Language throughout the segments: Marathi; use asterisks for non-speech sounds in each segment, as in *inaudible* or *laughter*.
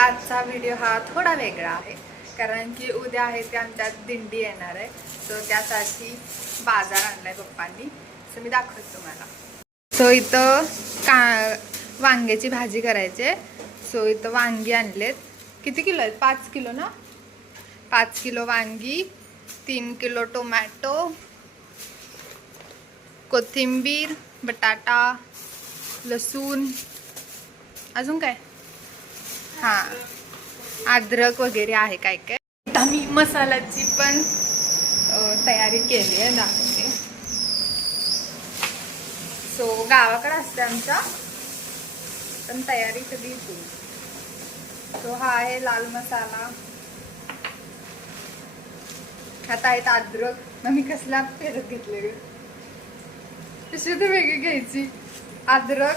आजचा व्हिडिओ हा थोडा वेगळा आहे. कारण की उद्या आहे ते आमच्यात दिंडी येणार आहे. सो त्यासाठी बाजार आणलाय पप्पांनी. सो मी दाखवत तुम्हाला. सो इथं का वांग्याची भाजी करायची आहे. सो इथं वांगी आणलेत. किती किलो आहेत? पाच किलो ना? पाच किलो वांगी तीन किलो टोमॅटो कोथिंबीर बटाटा लसूण. अजून काय? हां. अद्रक वगैरे आहे काय काय? आता मी मसाल्याची पण तयारी केली आहे दाखवते. सो गावाकडे असते आमच्या पण तयारी कधी होईल सो हा आहे लाल मसाला. आता आहेत अद्रक. मग मी कसला पेरत घेतले ग? पिशवी तर वेगळी घ्यायची. अद्रक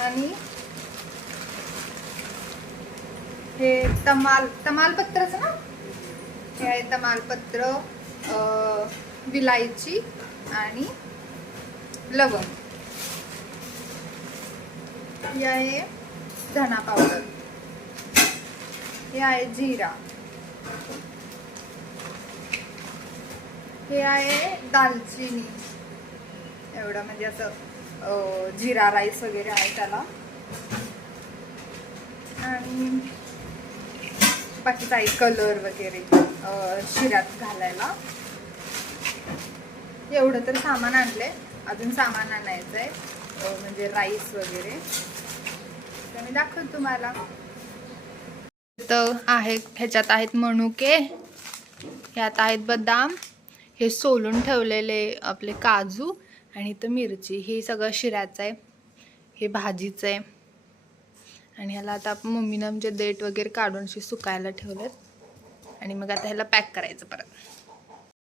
आणि हे तमाल तमालपत्रच ना? हे आहे तमालपत्र विलायची आणि लवंग. हे आहे धना पावडर. हे आहे जिरा. हे आहे दालचिनी. एवढं म्हणजे असं जिरा राईस वगैरे आहे त्याला. आणि बाकीचा आहे कलर वगैरे शिऱ्यात घालायला. एवढं तर सामान आणलंय. अजून सामान आणायचं आहे म्हणजे राईस वगैरे. तर मी दाखवत तुम्हाला. तर आहे ह्याच्यात आहेत मणुके ह्यात आहेत बदाम. हे सोलून ठेवलेले आपले काजू आणि इथं मिरची. हे सगळं शिऱ्याचं आहे. हे भाजीचं आहे. आणि ह्याला आता मम्मीनं म्हणजे देठ वगैरे काढून अशी सुकायला ठेवलेत. आणि मग आता ह्याला पॅक करायचं परत.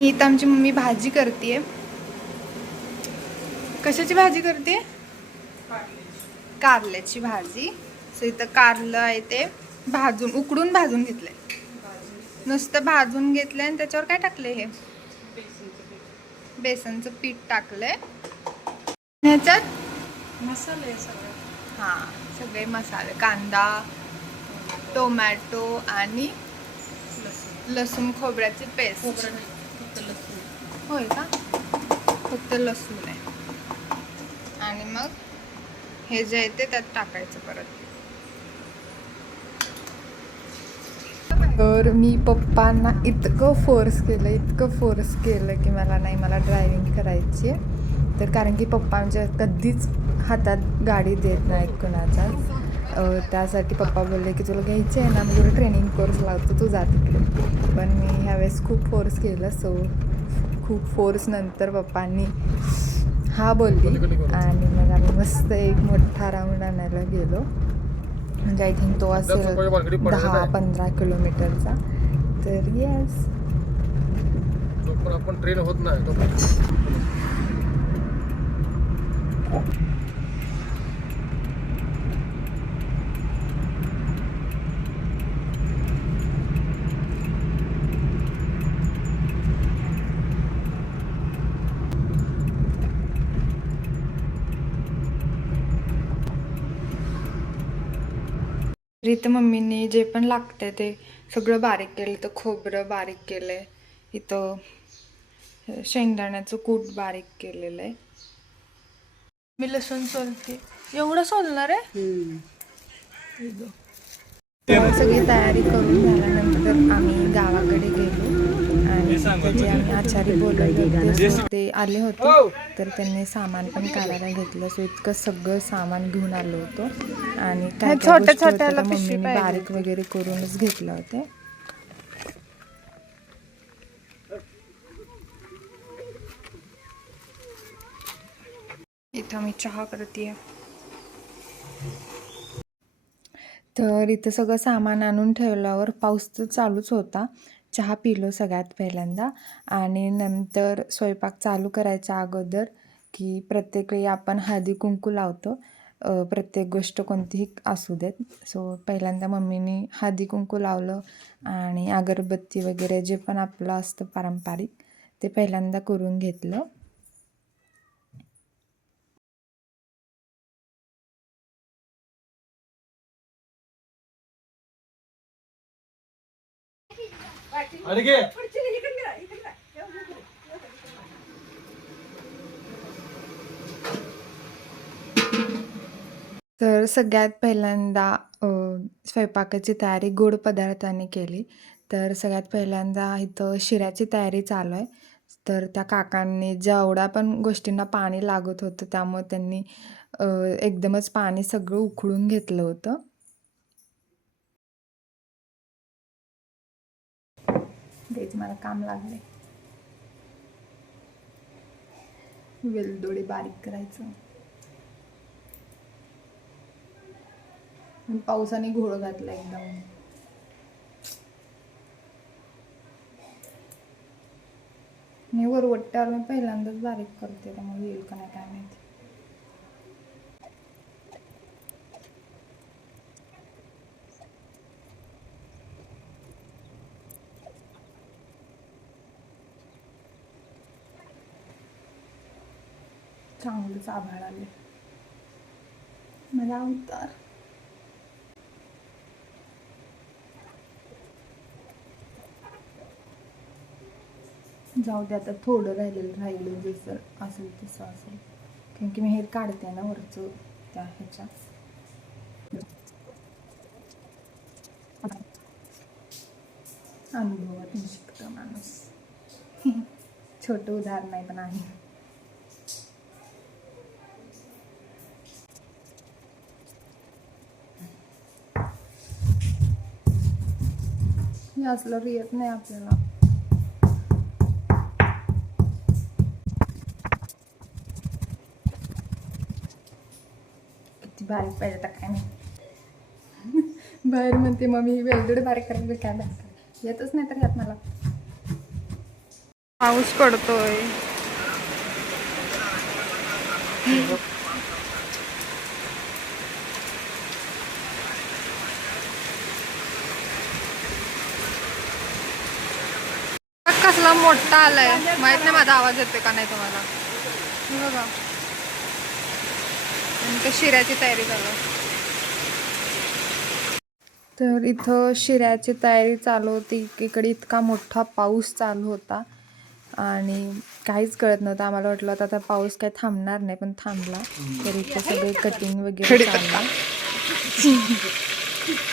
इथं आमची मम्मी भाजी करते कशाची भाजी करते कारल्याची भाजी. सो इथं कारलं आहे ते भाजून उकडून भाजून घेतलंय. नुसतं भाजून घेतलंय आणि त्याच्यावर काय टाकलंय हे? बेसनचं पीठ टाकलंय. ह्याच्यात? मसाले सगळे. हां. सगळे मसाले कांदा टोमॅटो आणि लसूण लसूण खोबऱ्याची पेस्ट. खोबरं नाही फक्त लसूण. होय का? फक्त लसूण आहे. आणि मग हे जे आहे ते त्यात टाकायचं परत. तर मी पप्पांना इतकं फोर्स केलं इतकं फोर्स केलं की मला नाही मला ड्रायव्हिंग करायची आहे. तर कारण की पप्पा म्हणजे कधीच हातात गाडी देत नाहीत कुणाचाच अं, त्यासाठी पप्पा बोलले की तुला घ्यायची आहे ना मी तुला ट्रेनिंग कोर्स लावतो तू जा तिकडे. पण मी ह्यावेळेस खूप फोर्स केलं. सो खूप फोर्स नंतर पप्पांनी हा बोलली. आणि मग आम्ही मस्त एक मोठा राऊंड आणायला गेलो. म्हणजे आय थिंक तो असेल दहा पंधरा किलोमीटरचा. तर येस आपण ट्रेन होत नाही इथं मम्मीने जे पण लागते ते सगळं बारीक केलं. इथं खोबरं बारीक केलं आहे इथं शेंगदाण्याचं कूट बारीक केलेलं आहे मी लसूण सोलते. एवढं सोलणार आहे? तर सगळी तयारी करून झाल्यानंतर आम्ही गावाकडे गेलो. त्याचे आम्ही आचारी बोलवले ते आले होते. तर त्यांनी सामान पण काढायला घेतलं. सो इतकं सगळं सामान घेऊन आलो होतो. आणि काय होत्या त्या मम्मीने बारीक वगैरे करूनच घेतलं होते. इथं मी चहा करते तर इथं सगळं सामान आणून ठेवल्यावर पाऊस तर चालूच होता. चहा पिलो सगळ्यात पहिल्यांदा. आणि नंतर स्वयंपाक चालू करायच्या अगोदर की प्रत्येक वेळी आपण हळदी कुंकू लावतो. प्रत्येक गोष्ट कोणतीही असू देत. सो पहिल्यांदा मम्मीने हळदी कुंकू लावलं आणि अगरबत्ती वगैरे जे पण आपलं असतं पारंपरिक ते पहिल्यांदा करून घेतलं. आणि घे. तर सगळ्यात पहिल्यांदा स्वयंपाकाची तयारी गोड पदार्थाने केली. तर सगळ्यात पहिल्यांदा इथं शिऱ्याची तयारी चालू आहे. तर त्या काकांनी जेवढ्या पण गोष्टींना पाणी लागत होतं त्यामुळे त्यांनी एकदमच पाणी सगळं उकळून घेतलं होतं. तेच मला काम लागले वेलदोडे बारीक करायचं. पावसाने घोळ घातला एकदम. मी वरवट्ट्यावर मी पहिल्यांदाच बारीक करते त्यामुळे येईल का नाही काय माहिती. चांगलंच आभाळ आले. मला उतार जाऊ दे आता थोडं राहिलेलं राहिलं जसं असेल तसं असेल. कारण की मी हे काढते ना वरचं त्या ह्याच्या. अनुभवातून शिकतो माणूस छोटं उदाहरण आहे पण आहे. हे असलं येत नाही आपल्याला किती बारीक पाहिजे तर काय नाही बाहेर म्हणते मग मी वेलदोडे बारीक करायला काय बारीक येतच नाही तर यात मला पाऊस पडतोय कसला मोठा आलाय. माहीत नाही माझा आवाज येतोय का नाही तुम्हाला. बघा. आणि शिऱ्याची तयारी चालू आहे. तर इथं शिऱ्याची तयारी चालू होती. इकडे इतका मोठा पाऊस चालू होता. आणि काहीच कळत नव्हतं. आम्हाला वाटलं होतं आता पाऊस काही थांबणार नाही पण थांबला. तर इथे सगळे कटिंग वगैरे चाललं *laughs*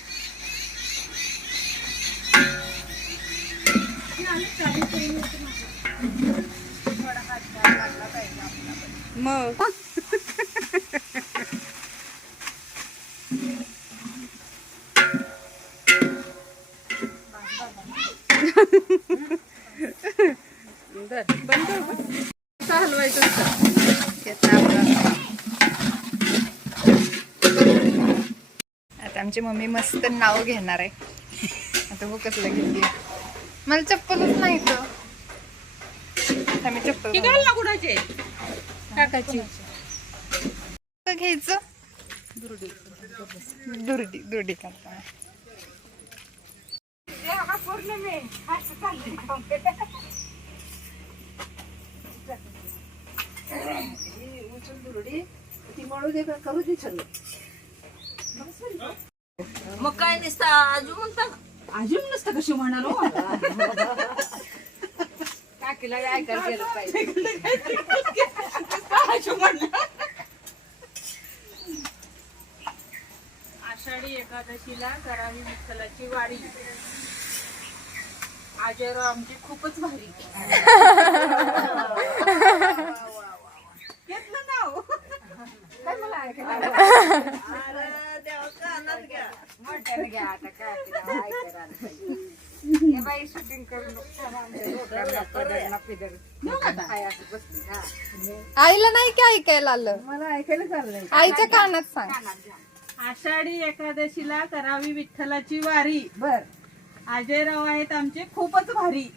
आपल्याला. आता आमची मम्मी मस्त नाव घेणार आहे. आता हो कसलं घेतली मला चप्पलच नाही तर आता मी चप्पल ही घालू. ना कुणाचे काकाची. तर घ्यायचं. दुर्डी दुर्डी करता मग? काय नसतं आजू म्हणता अजून नसतं कशी म्हणालो काकीला ऐकायला गेलं पाहिजे. आषाढी एकादशीला करावी विठ्ठलाची वाडी आजर आमची खूपच भारी. घेतलं नाव काय मला ऐकायला मोठ्याने घ्या आता काय तिला *laughs* ऐकायला आलं पाहिजे. हे बाई शूटिंग करून आईला नाही की ऐकायला आलं? मला ऐकायला चाललंय. आईच्या कानात सांग. आषाढी एकादशीला करावी विठ्ठलाची वारी. बर. अजयराव आहेत आमचे खूपच भारी.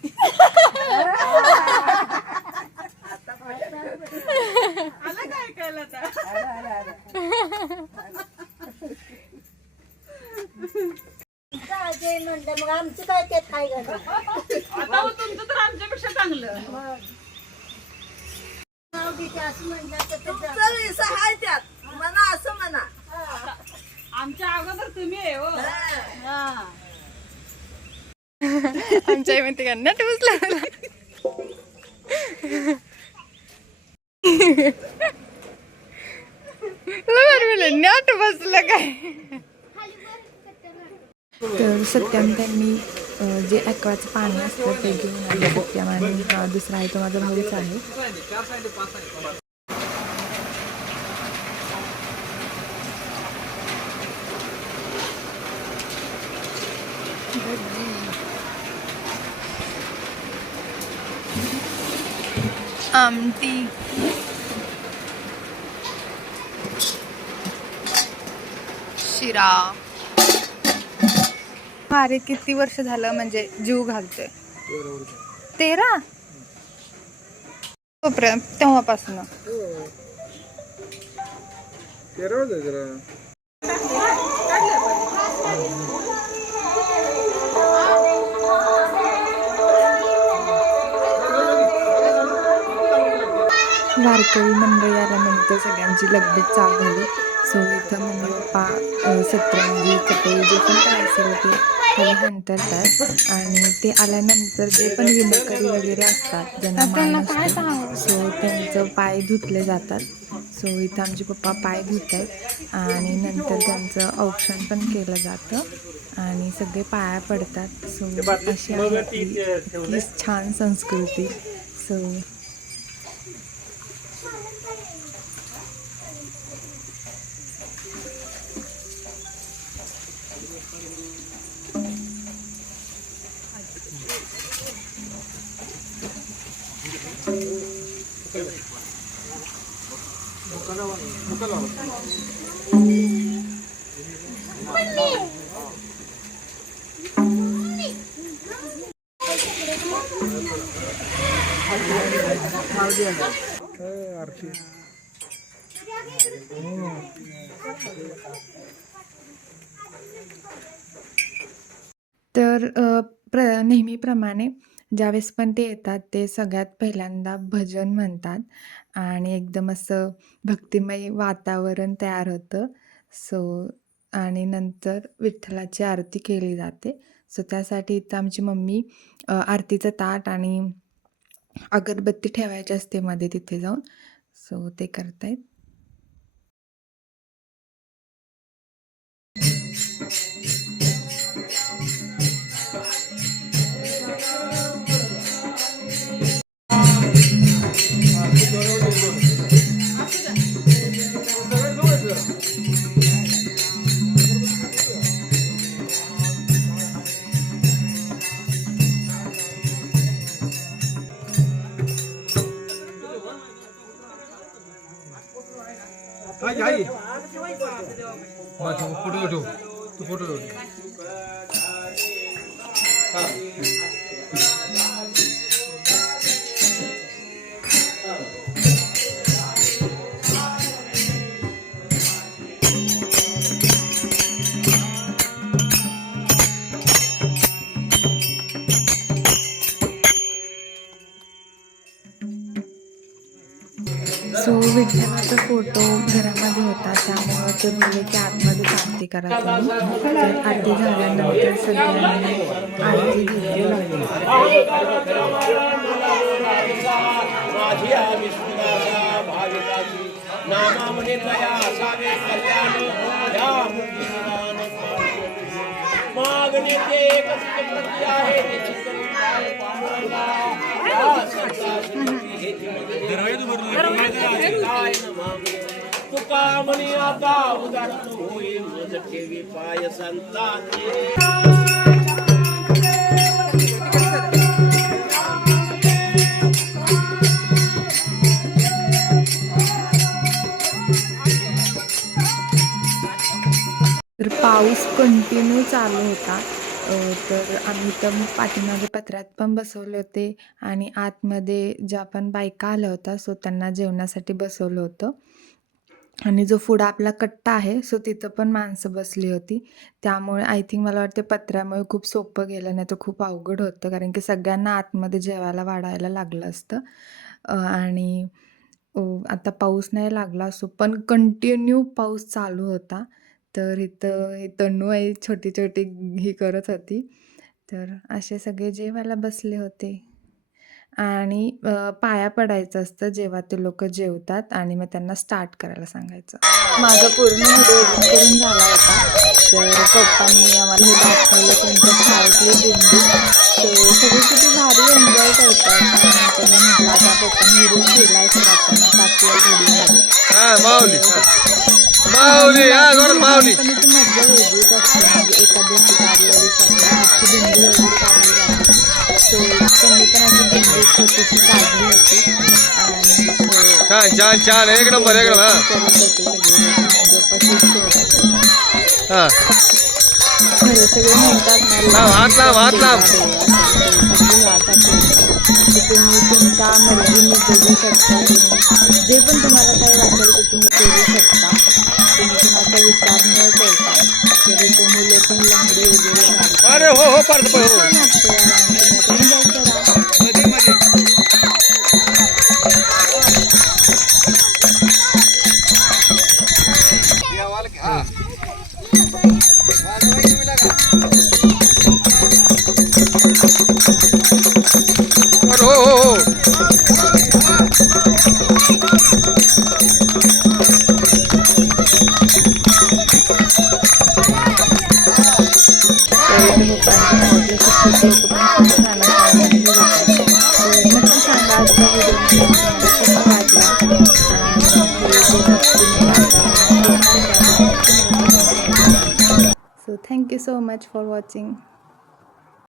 आलं काय ऐकायला आता? अजय म्हणलं मग आमचं काय त्यात काय घालतं आता हो तुमचं तर आमच्यापेक्षा चांगलं. असं म्हणलं तर म्हणा आमच्या अगोदर तुम्ही आहे हो. हा. आमच्या आई म्हणते का नट बसला. नट बसलं काय? तर सत्यम त्यांनी जे ॲक्वाचं पाणी असतं ते घेऊन आले सत्यम आणि हा दुसरा आहे तो माझा भाऊच आहे. आमटी. शिरा. अरे किती वर्ष झालं म्हणजे जीव घालतोय? तेरा तोपर्यंत तेव्हापासून. जरा. वारकरी मंडळी आल्यानंतर सगळ्यांची लगबग चालू झाली. सो इथं मम्मी पप्पा अ, सतरंजी चटई जे पण काय असेल ते खाली हंतरतात आणि ते आल्यानंतर जे पण विणकरी वगैरे असतात ज्यांना मान असतो सो त्यांचं पाय धुतले जातात. सो इथं आमचे पप्पा पाय धुत आहेत आणि नंतर त्यांचं औक्षण पण केलं जातं आणि सगळे पाया पडतात. सो अशी आहे छान संस्कृती. सो आरती तर प्र नेहमीप्रमाणे ज्यावेळेस पण ते येतात ते सगळ्यात पहिल्यांदा भजन म्हणतात. आणि एकदम असं भक्तिमय वातावरण तयार होतं. सो आणि नंतर विठ्ठलाची आरती केली जाते. सो त्यासाठी इथं आमची मम्मी अ, आरतीचं ताट आणि अगरबत्ती ठेवायची असते मध्ये तिथे जाऊन. सो ते करतायत. आई आई माझा फोटो ठेव तू फोटो ठेव सो विठ्ठलाचा फोटो घरामध्ये होता त्यामुळं ते बोलले की आतमध्ये आरती करा तुम्ही तर आरती झाल्यानंतर सगळ्यांनी आरती घेतली माझी तुका आता मज ठेवी पाय संताचे तर पाऊस कंटिन्यू चालू होता. तर आम्ही तर पाठीमागे पत्र्यात पण बसवले होते आणि आतमध्ये ज्या पण बायका आल्या होत्या सो त्यांना जेवणासाठी बसवलं होतं. आणि जो पुढं आपला कट्टा आहे सो तिथं पण माणसं बसली होती. त्यामुळे आय थिंक मला वाटते पत्र्यामुळे खूप सोपं गेलं नाही तर खूप अवघड होतं कारण की सगळ्यांना आतमध्ये जेवायला वाढायला लागलं असतं. आणि आता पाऊस नाही लागला सो पण कंटिन्यू पाऊस चालू होता. तर इथं हे तन्नू आई छोटी छोटी ही करत होती. तर असे सगळे जेवायला बसले होते. आणि अ, पाया पडायचं असतं जेव्हा ते लोक जेवतात आणि मग त्यांना स्टार्ट करायला सांगायचं. माझा पूर्ण व्हिडिओ एडिट करून झाला होता. तर पप्पांनी आम्हाला हे दाखवलं त्यांच्या शाळेतली दिंडी. तर सगळे किती भारी एन्जॉय करतात. आणि म्हटलं आता पप्पांनी व्हिडिओ केलाय तर आपण टाकूया व्हिडिओमध्ये हा माऊली. माऊली हा जोरात माऊली लहानपणीची मज्जा वेगळीच असते म्हणजे एकादशी काढल्या दिवशी दिंडी वगैरे काढली जाते सो त्यांनी पण अशी दिंडी छोटीशी काढली होती आणि छान छान छान एक नंबर एक नंबर करत होते सगळे होते. हा खरं सगळे म्हणतात ना हात लाव, हात लाव. की तुम्ही तुमच्या मर्जीने जगू शकता तुम्ही जे पण तुम्हाला काय वाटेल ते तुम्ही करू शकता विचार न करता तरी ते मुलं पण लंगडी वगैरे घालतात. अरे हो हो पार्थ हो छान वाटतं यार आणि तुम्ही आता enjoy करा. अरे गातात, सो